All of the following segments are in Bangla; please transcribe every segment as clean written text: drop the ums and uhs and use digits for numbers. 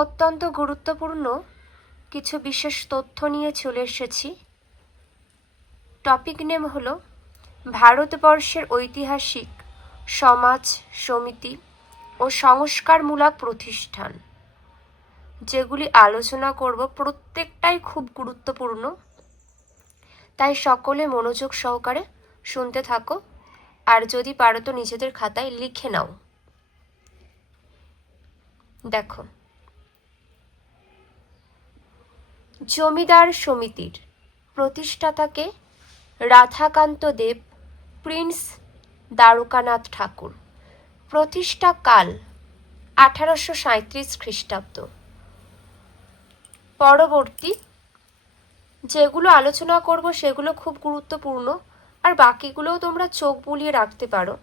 অত্যন্ত গুরুত্বপূর্ণ কিছু বিশেষ তথ্য নিয়ে চলে এসেছি। টপিক নেম হলো ভারতবর্ষের ঐতিহাসিক সমাজ, সমিতি ও সংস্কারমূলক প্রতিষ্ঠান। যেগুলি আলোচনা করব প্রত্যেকটাই খুব গুরুত্বপূর্ণ, তাই সকলে মনোযোগ সহকারে শুনতে থাকো, আর যদি পারো তো নিজেদের খাতায় লিখে নাও। দেখো, জমিদার সমিতির প্রতিষ্ঠাতাকে রাধাকান্ত দেব, প্রিন্স দ্বারকানাথ ঠাকুর। প্রতিষ্ঠা কাল 1837 খ্রিস্টাব্দ। পরবর্তী যেগুলো আলোচনা করব সেগুলো খুব গুরুত্বপূর্ণ, আর বাকিগুলোও তোমরা চোখ বুলিয়ে রাখতে পারো।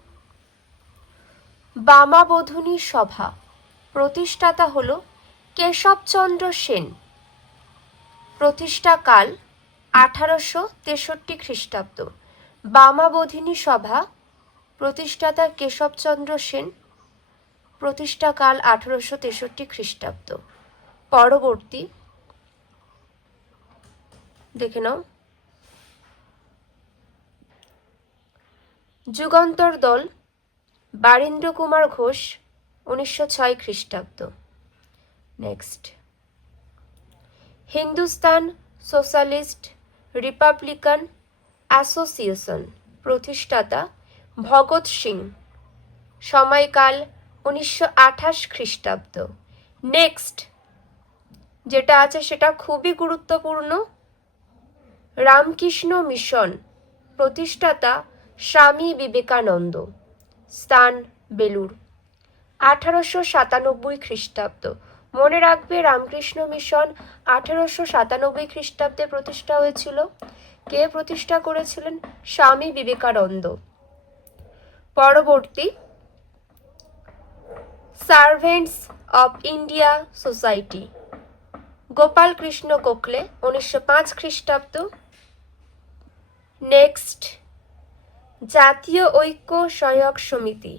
বামাবোধিনী সভা প্রতিষ্ঠাতা হলো কেশবচন্দ্র সেন। প্রতিষ্ঠা কাল 1863 খ্রিস্টাব্দ। বামাবোধিনী সভা প্রতিষ্ঠাতা কেশবচন্দ্র সেন। প্রতিষ্ঠা কাল 1863 খ্রিস্টাব্দ। পরবর্তী দেখে নাও, যুগান্তর দল বারীন্দ্র কুমার ঘোষ, 1906 খ্রিস্টাব্দ। Next, Hindustan socialist Republican association প্রতিষ্ঠাতা ভগৎ সিং। সময়কাল 1928 খ্রিস্টাব্দ। নেক্সট যেটা আছে সেটা খুবই গুরুত্বপূর্ণ, রামকৃষ্ণ মিশন প্রতিষ্ঠাতা স্বামী বিবেকানন্দ। স্থান বেলুড়, 1897 খ্রিস্টাব্দ। মনে রাখবে, রামকৃষ্ণ মিশন 1897 খ্রিস্টাব্দে প্রতিষ্ঠা হয়েছিল। কে প্রতিষ্ঠা করেছিলেন? স্বামী বিবেকানন্দ। পরবর্তী, servants of India society Gopal Krishna Gokhale, 1905 খ্রিস্টাব্দ। নেক্সট, জাতীয় ঐক্য সহায়ক সমিতি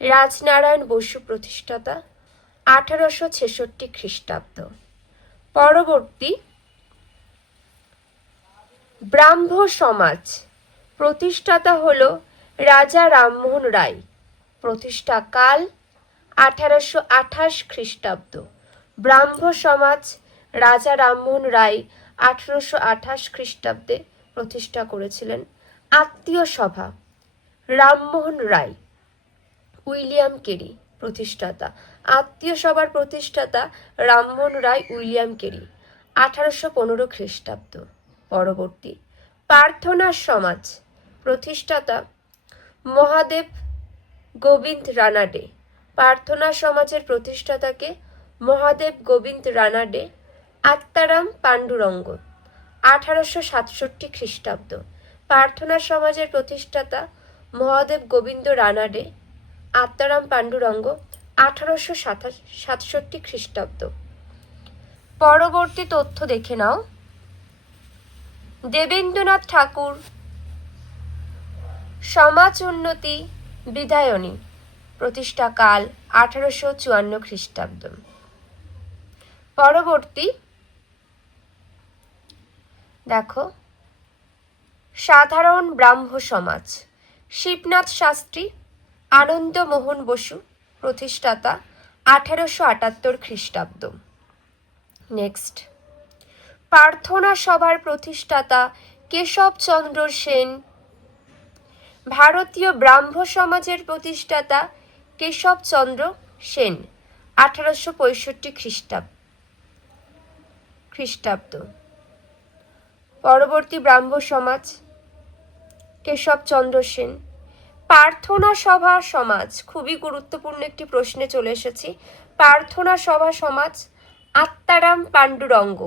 রাজনারায়ণ বসু প্রতিষ্ঠাতা, 1866 খ্রিস্টাব্দ। পরবর্তী, ব্রাহ্ম সমাজ প্রতিষ্ঠাতা হল রাজা রামমোহন রায়। প্রতিষ্ঠা কাল 1828 খ্রিস্টাব্দ। ব্রাহ্ম সমাজ রাজা রামমোহন রায় 1828 খ্রিস্টাব্দে প্রতিষ্ঠা করেছিলেন। আত্মীয় সভা রামমোহন রায়, উইলিয়াম কেরি প্রতিষ্ঠাতা। আত্মীয় সভার প্রতিষ্ঠাতা রামমোহন রায়, উইলিয়াম কেরি, 1815 খ্রিস্টাব্দ। পরবর্তী, প্রার্থনা সমাজ প্রতিষ্ঠাতা মহাদেব গোবিন্দ রানাডে। প্রার্থনা সমাজের প্রতিষ্ঠাতাকে মহাদেব গোবিন্দ রানাডে। আত্মারাম পাণ্ডুরঙ্গ, 1867 খ্রিস্টাব্দ। প্রার্থনা সমাজের প্রতিষ্ঠাতা মহাদেব গোবিন্দ রানাডে, আত্মারাম পাণ্ডুরঙ্গ, 1867 খ্রিস্টাব্দ। পরবর্তী তথ্য দেখে নাও, দেবেন্দ্রনাথ ঠাকুর সমাজ উন্নতি বিধায়নী প্রতিষ্ঠা কাল 1854 খ্রিস্টাব্দ। পরবর্তী দেখো, সাধারণ ব্রাহ্ম সমাজ শিবনাথ শাস্ত্রী, আনন্দমোহন বসু প্রতিষ্ঠাতা, 1878 খ্রিস্টাব্দ। নেক্সট, প্রার্থনা সভার প্রতিষ্ঠাতা কেশবচন্দ্র সেন। ভারতীয় ব্রাহ্ম সমাজের প্রতিষ্ঠাতা কেশবচন্দ্র সেন, 1865 খ্রিস্টাব্দ। পরবর্তী, ব্রাহ্ম সমাজ কেশবচন্দ্র সেন। প্রার্থনা সভা সমাজ খুবই গুরুত্বপূর্ণ একটি প্রশ্নে চলে এসেছি। প্রার্থনা সভা সমাজ আত্মারাম পাণ্ডুরঙ্গ,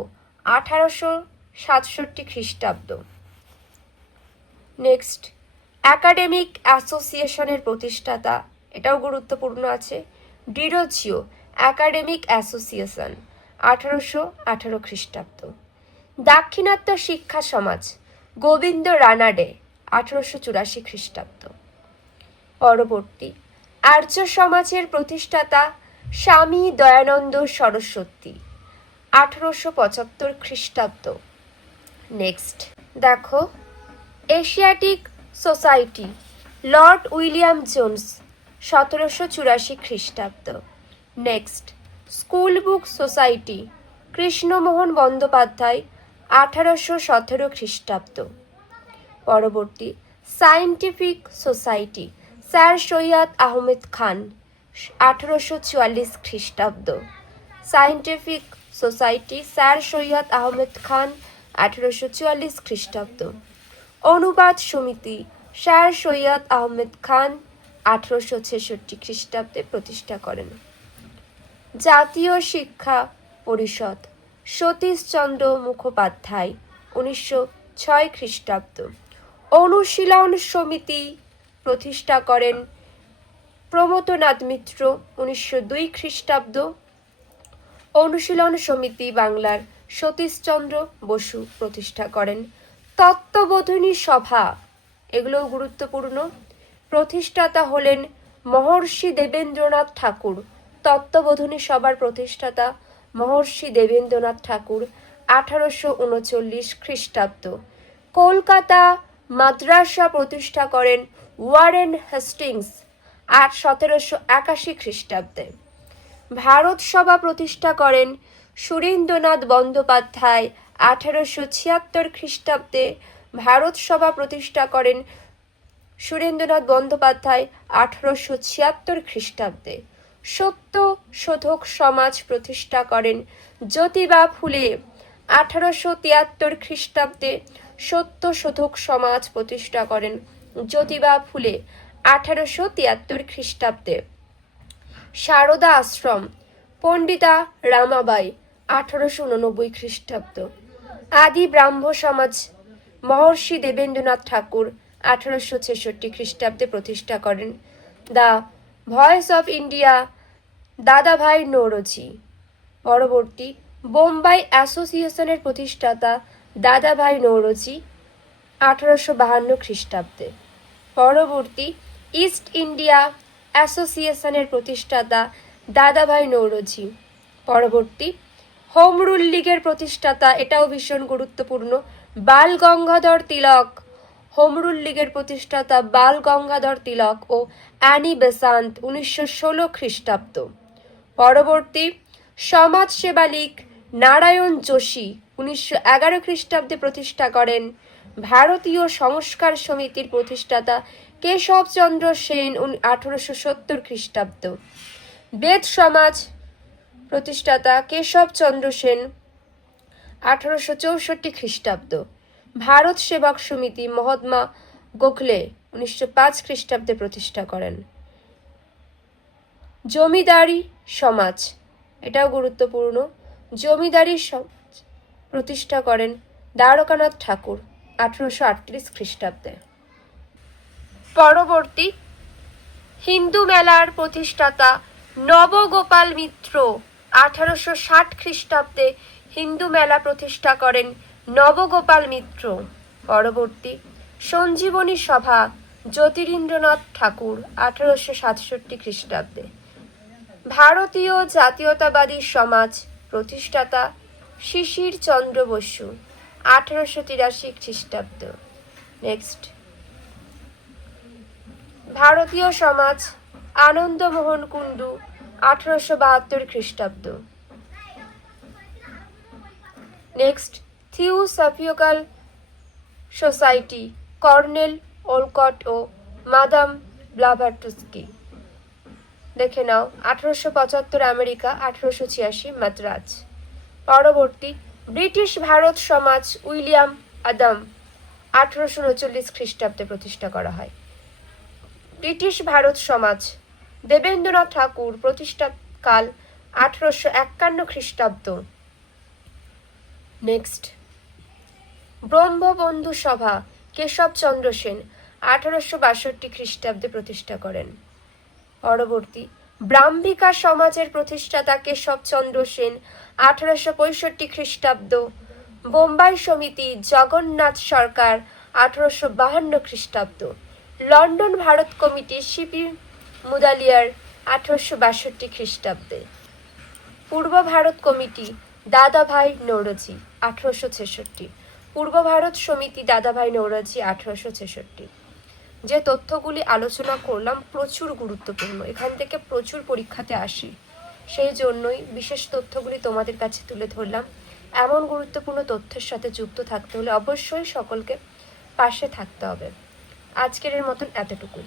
1867 খ্রিস্টাব্দ। নেক্সট, একাডেমিক অ্যাসোসিয়েশনের প্রতিষ্ঠাতা, এটাও গুরুত্বপূর্ণ আছে, ডিরোজিও একাডেমিক অ্যাসোসিয়েশন, 1818 খ্রিস্টাব্দ। দাক্ষিণাত্য শিক্ষা সমাজ গোবিন্দ রানাডে, 1884 খ্রিস্টাব্দ। পরবর্তী, আর্য সমাজের প্রতিষ্ঠাতা স্বামী দয়ানন্দ সরস্বতী 1875 খ্রিস্টাব্দ। নেক্সট দেখো, Asiatic society lord William Jones 1784 খ্রিস্টাব্দ। Next, school book society Krishnamohan Bandyopadhyay 1817 খ্রিস্টাব্দ। পরবর্তী, scientific society sir Syed Ahmed Khan 1844 খ্রিস্টাব্দ। Scientific society sir Syed Ahmed Khan 1844 খ্রিস্টাব্দ। অনুবাদ সমিতি স্যার সৈয়দ আহমেদ খান 1866 খ্রিস্টাব্দে প্রতিষ্ঠা করেন। জাতীয় শিক্ষা পরিষদ সতীশচন্দ্র মুখোপাধ্যায় 1906 খ্রিস্টাব্দ। অনুশীলন সমিতি প্রতিষ্ঠা করেন প্রমথনাথ মিত্র 1902 খ্রিস্টাব্দ। অনুশীলন সমিতি বাংলার সতীশচন্দ্র বসু প্রতিষ্ঠা করেন। তত্ত্ববোধিনী সভা, এগুলোও গুরুত্বপূর্ণ, প্রতিষ্ঠাতা হলেন মহর্ষি দেবেন্দ্রনাথ ঠাকুর। তত্ত্ববোধিনী সভার প্রতিষ্ঠাতা মহর্ষি দেবেন্দ্রনাথ ঠাকুর 1839 খ্রিস্টাব্দ। কলকাতা মাদ্রাসা প্রতিষ্ঠা করেন ওয়ারেন হেস্টিংস 1781 খ্রিস্টাব্দে। ভারত সভা প্রতিষ্ঠা করেন সুরেন্দ্রনাথ বন্দ্যোপাধ্যায় 1876 খ্রিস্টাব্দে। ভারত সভা প্রতিষ্ঠা করেন সুরেন্দ্রনাথ বন্দ্যোপাধ্যায় 1876 খ্রিস্টাব্দে। সত্য শোধক সমাজ প্রতিষ্ঠা করেন জ্যোতিবা ফুলে 1873 খ্রিস্টাব্দে। সত্য শোধক সমাজ প্রতিষ্ঠা করেন জ্যোতিবা ফুলে 1873 খ্রিস্টাব্দে। সারদা আশ্রম পণ্ডিতা রামাবাই 1889 খ্রিস্টাব্দ। আদি ব্রাহ্ম সমাজ মহর্ষি দেবেন্দ্রনাথ ঠাকুর 1866 খ্রিস্টাব্দে প্রতিষ্ঠা করেন। দ্য ভয়েস অফ ইন্ডিয়া দাদাভাই নৌরোজি। পরবর্তী, বোম্বাই অ্যাসোসিয়েশনের প্রতিষ্ঠাতা দাদাভাই নৌরোজি 1852 খ্রিস্টাব্দে। পরবর্তী, ইস্ট ইন্ডিয়া অ্যাসোসিয়েশনের প্রতিষ্ঠাতা দাদাভাই নৌরোজি। পরবর্তী, হোম রুল লীগের প্রতিষ্ঠাতা, এটাও ভীষণ গুরুত্বপূর্ণ, বাল গঙ্গাধর তিলক। হোম রুল লীগের প্রতিষ্ঠাতা বাল গঙ্গাধর তিলক ও অ্যানি বেসান্ত 1916 খ্রিস্টাব্দ। পরবর্তী, সমাজ সেবা লীগ নারায়ণ যোশী 1911 খ্রিস্টাব্দে প্রতিষ্ঠা করেন। ভারতীয় সংস্কার সমিতির প্রতিষ্ঠাতা কেশবচন্দ্র সেন 1870 খ্রিস্টাব্দ। বেদ সমাজ প্রতিষ্ঠাতা কেশবচন্দ্র সেন 1864 খ্রিস্টাব্দ। ভারত সেবক সমিতি মহাত্মা গোখলে 1905 খ্রিস্টাব্দে প্রতিষ্ঠা করেন। জমিদারি সমাজ, এটাও গুরুত্বপূর্ণ, জমিদারি সমাজ প্রতিষ্ঠা করেন দ্বারকানাথ ঠাকুর 1838 খ্রিস্টাব্দে। পরবর্তী, হিন্দু মেলার প্রতিষ্ঠাতা নবগোপাল মিত্র 1860 খ্রিস্টাব্দে হিন্দু মেলা প্রতিষ্ঠা করেন নবগোপাল মিত্র। পরবর্তী, সঞ্জীবনী সভা জ্যোতিরিন্দ্রনাথ ঠাকুর 1867 খ্রিস্টাব্দে। ভারতীয় জাতীয়তাবাদী সমাজ প্রতিষ্ঠাতা শিশির চন্দ্র বসু 1883 খ্রিস্টাব্দ। নেক্সট, ভারতীয় সমাজ আনন্দমোহন কুণ্ডু 1872 খ্রিস্টাব্দ। নেক্সট, থিওসফিক্যাল সোসাইটি কর্নেল ওলকট ও মাদাম ব্লাভাটস্কি। দেখে নাও, 1875 আমেরিকা, 1886 মাদ্রাজ। পরবর্তী, ব্রিটিশ ভারত সমাজ উইলিয়াম আদাম 1839 খ্রিস্টাব্দে প্রতিষ্ঠা করা হয়। ব্রিটিশ ভারত সমাজ দেবেন্দ্রনাথ ঠাকুর প্রতিষ্ঠাকাল 1851 খ্রিস্টাব্দ। নেক্সট, ব্রহ্মবন্ধু সভা কেশবচন্দ্র সেন 1862 খ্রিস্টাব্দে প্রতিষ্ঠা করেন। পরবর্তী, ব্রাহ্মিকা সমাজের প্রতিষ্ঠাতা কেশবচন্দ্র সেন 1865 খ্রিস্টাব্দ। বোম্বাই সমিতি জগন্নাথ সরকার 1852 খ্রিস্টাব্দ। London Bharat committee CP Mudaliar 1862 খ্রিস্টাব্দে। পূর্ব ভারত কমিটি দাদাভাই নৌরোজি 1866। পূর্ব ভারত সমিতি দাদাভাই নৌরোজি 1866। যে তথ্যগুলি আলোচনা করলাম প্রচুর গুরুত্বপূর্ণ, এখান থেকে প্রচুর পরীক্ষাতে আসে, সেই জন্যই বিশেষ তথ্যগুলি তোমাদের কাছে তুলে ধরলাম। এমন গুরুত্বপূর্ণ তথ্যের সাথে যুক্ত থাকতে হলে অবশ্যই সকলকে পাশে থাকতে হবে। আজকের মতন এতটুকুই।